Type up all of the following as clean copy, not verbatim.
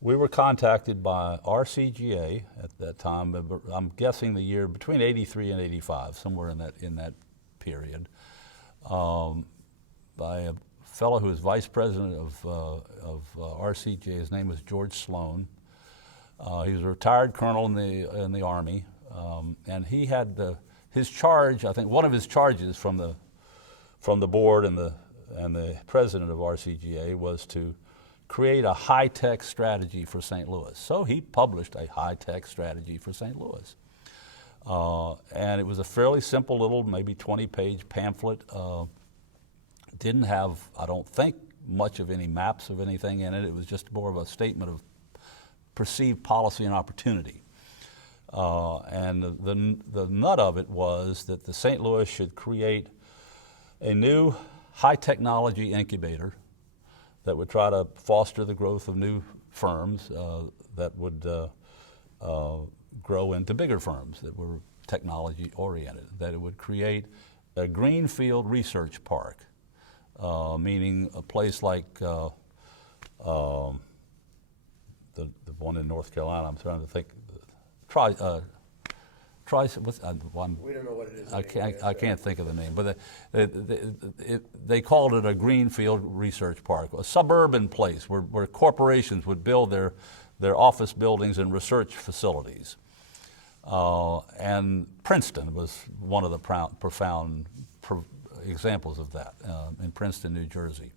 We were contacted by RCGA at that time. But I'm guessing the year between '83 and '85, somewhere in that period, by a fellow who was vice president of RCGA. His name was George Sloan. He was a retired colonel in the Army, and he had his charge. I think one of his charges from the board and the president of RCGA was to create a high-tech strategy for St. Louis. So he published a high-tech strategy for St. Louis. And it was a fairly simple little, maybe 20-page pamphlet. Didn't have, I don't think, much of any maps of anything in it. It was just more of a statement of perceived policy and opportunity. And the nut of it was that the St. Louis should create a new high-technology incubator that would try to foster the growth of new firms that would grow into bigger firms that were technology-oriented, that it would create a greenfield research park, meaning a place like the one in North Carolina. I'm trying to think. What's one? We don't know what it is. I can't think of the name, but they called it a greenfield research park, a suburban place where corporations would build their office buildings and research facilities. And Princeton was one of the profound examples of that in Princeton, New Jersey.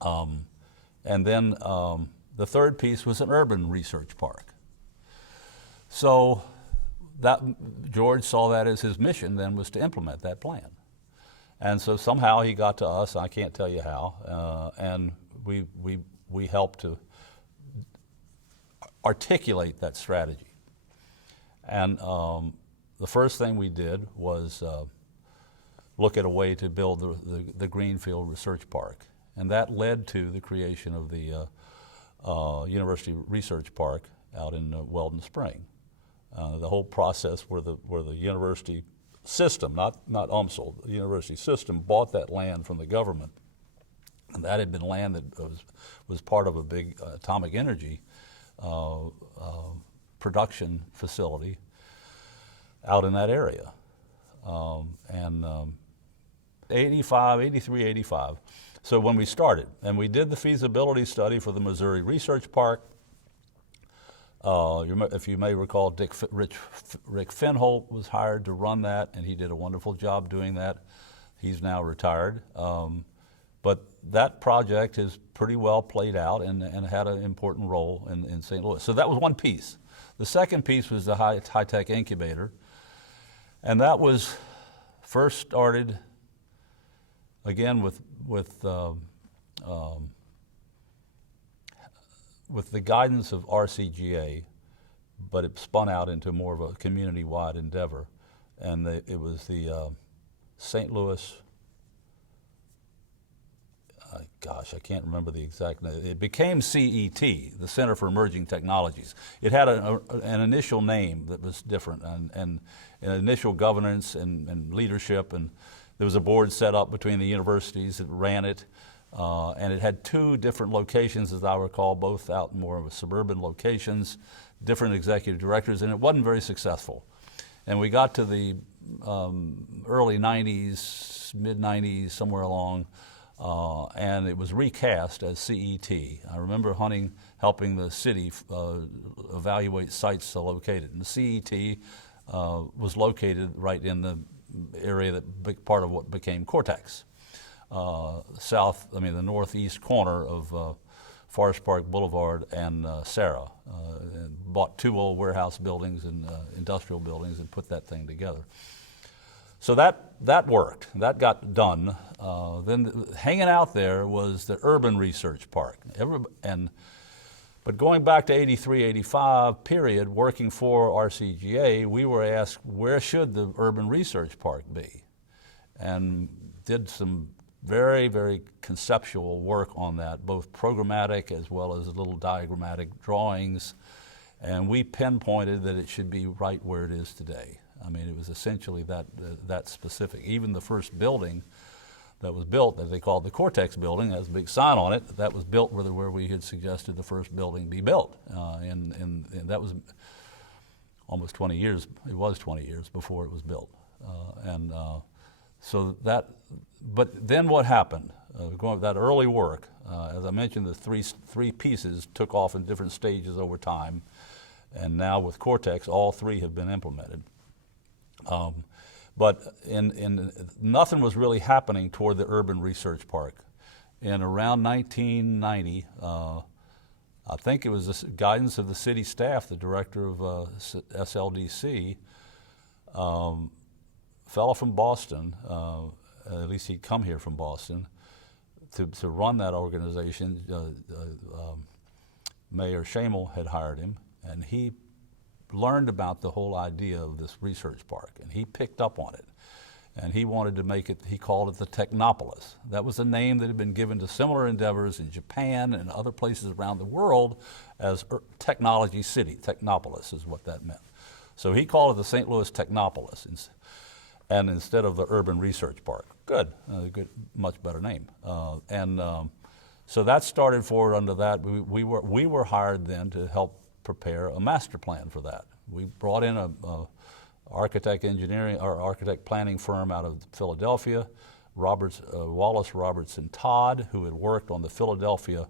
And then the third piece was an urban research park. So George saw that as his mission then, was to implement that plan. And so somehow he got to us, I can't tell you how, and we helped to articulate that strategy. And the first thing we did was look at a way to build the Greenfield Research Park. And that led to the creation of the University Research Park out in Weldon Spring. The whole process where the university system, not UMSL, the university system bought that land from the government. And that had been land that was part of a big atomic energy production facility out in that area. And 83, 85. So when we started, and we did the feasibility study for the Missouri Research Park. If you may recall, Rick Finholt was hired to run that, and he did a wonderful job doing that. He's now retired. But that project is pretty well played out and had an important role in St. Louis. So that was one piece. The second piece was the high-tech incubator, and that was first started, again, with the guidance of RCGA, but it spun out into more of a community-wide endeavor. And it was the St. Louis, I can't remember the exact name. It became CET, the Center for Emerging Technologies. It had an initial name that was different, and initial governance and leadership, and there was a board set up between the universities that ran it. And it had two different locations, as I recall, both out more of suburban locations, different executive directors, and it wasn't very successful. And we got to the early 90s, mid-90s, somewhere along, and it was recast as CET. I remember helping the city evaluate sites to locate it. And the CET was located right in the area part of what became Cortex. The northeast corner of Forest Park Boulevard and Sarah. And bought two old warehouse buildings and industrial buildings and put that thing together. So that worked. That got done. Then hanging out there was the Urban Research Park. But going back to 83, 85 period, working for RCGA, we were asked, where should the Urban Research Park be? And did some very, very conceptual work on that, both programmatic as well as little diagrammatic drawings. And we pinpointed that it should be right where it is today. I mean, it was essentially that specific. Even the first building that was built that they called the Cortex building. It has a big sign on it. That was built where we had suggested the first building be built. And that was almost 20 years. It was 20 years before it was built. So that, but then what happened? Going with that early work, as I mentioned, the three pieces took off in different stages over time. And now with Cortex, all three have been implemented. But nothing was really happening toward the urban research park. In around 1990, I think it was the guidance of the city staff, the director of SLDC, a fellow from Boston, at least he'd come here from Boston, to run that organization. Mayor Shamel had hired him, and he learned about the whole idea of this research park, and he picked up on it. And he wanted to make it, he called it the Technopolis. That was a name that had been given to similar endeavors in Japan and other places around the world as technology city. Technopolis is what that meant. So he called it the St. Louis Technopolis, and instead of the Urban Research Park. Good, much better name. So that started forward under that. We were hired then to help prepare a master plan for that. We brought in a architect planning firm out of Philadelphia, Wallace Robertson Todd, who had worked on the Philadelphia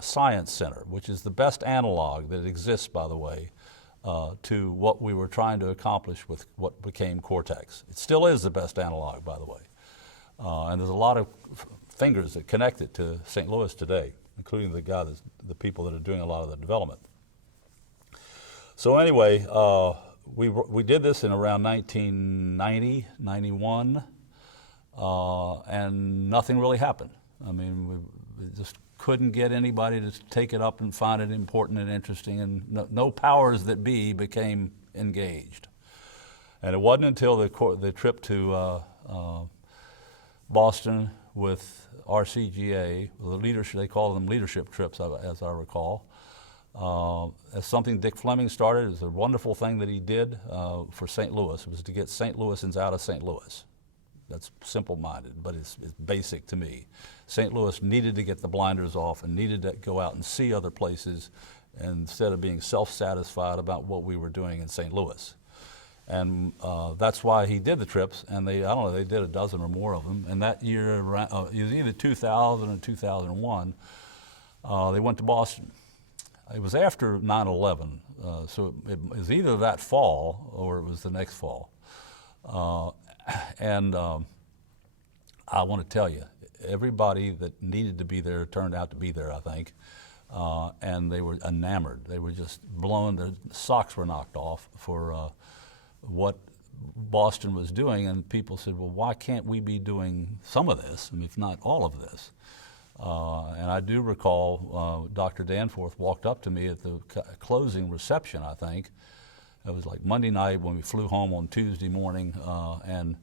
Science Center, which is the best analog that exists, by the way, to what we were trying to accomplish with what became Cortex. It still is the best analog, by the way. And there's a lot of fingers that connect it to St. Louis today, including the people that are doing a lot of the development. So anyway, we did this in around 1990, 91, and nothing really happened. I mean, we just couldn't get anybody to take it up and find it important and interesting, and no powers that be became engaged. And it wasn't until the trip to Boston with RCGA, the leadership, they call them leadership trips, as I recall. As something Dick Fleming started, it was a wonderful thing that he did for St. Louis. It was to get St. Louisans out of St. Louis. That's simple-minded, but it's basic to me. St. Louis needed to get the blinders off and needed to go out and see other places instead of being self-satisfied about what we were doing in St. Louis. And that's why he did the trips, and they did a dozen or more of them. And that year, it was either 2000 or 2001, they went to Boston. It was after 9/11, so it was either that fall or it was the next fall. I want to tell you, everybody that needed to be there turned out to be there, I think. And they were enamored. They were just blown, their socks were knocked off for what Boston was doing. And people said, well, why can't we be doing some of this, if not all of this? And I do recall Dr. Danforth walked up to me at the closing reception, I think. It was like Monday night when we flew home on Tuesday morning, and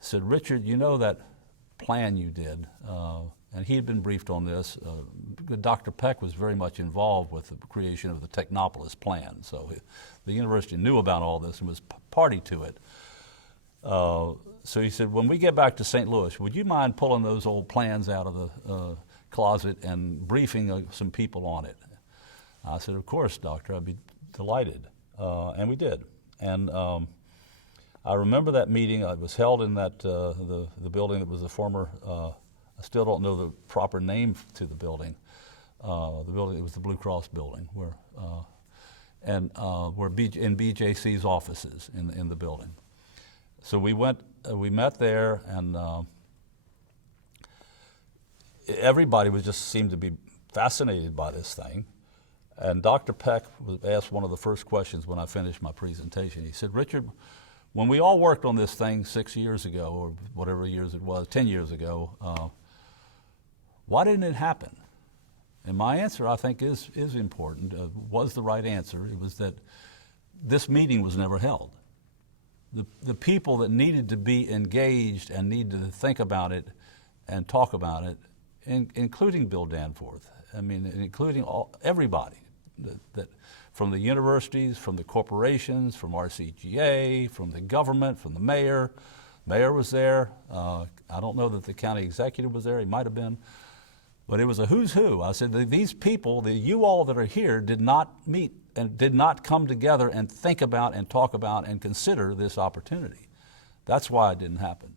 said, Richard, you know that plan you did? And he had been briefed on this. Dr. Peck was very much involved with the creation of the Technopolis plan. So the university knew about all this and was party to it. So he said, when we get back to St. Louis, would you mind pulling those old plans out of the closet and briefing some people on it? I said, of course, doctor, I'd be delighted. And we did. And I remember that meeting. It was held in that the building that was the former, I still don't know the proper name to the building. It was the Blue Cross building, where in BJC's offices in the building. So we met there, and everybody seemed to be fascinated by this thing. And Dr. Peck was asked one of the first questions when I finished my presentation. He said, Richard, when we all worked on this thing 6 years ago, or whatever years it was, 10 years ago, why didn't it happen? And my answer, I think, is important, was the right answer. It was that this meeting was never held. The people that needed to be engaged and needed to think about it and talk about it, including Bill Danforth, I mean, including everybody, that from the universities, from the corporations, from RCGA, from the government, from the mayor, Mayor was there. I don't know that the county executive was there. He might have been. But it was a who's who. I said, these people, you all that are here, did not meet and did not come together and think about and talk about and consider this opportunity. That's why it didn't happen.